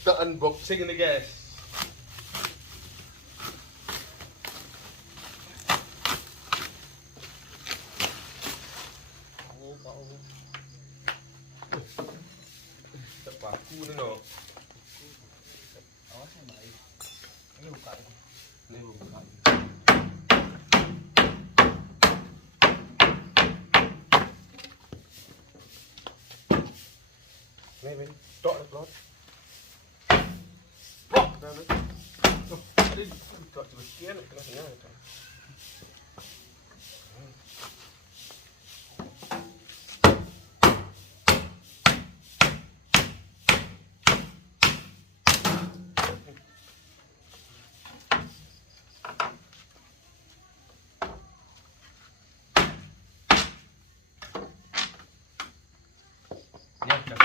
Kita unboxing ini guys. Terpaku nih no. Awas ya baik. Ini buka. Ini buka. Nih Ben, tok telur. Tok dah Ben. Tuh, tadi tok sebagian tengah-tengah kan. Ya, udah.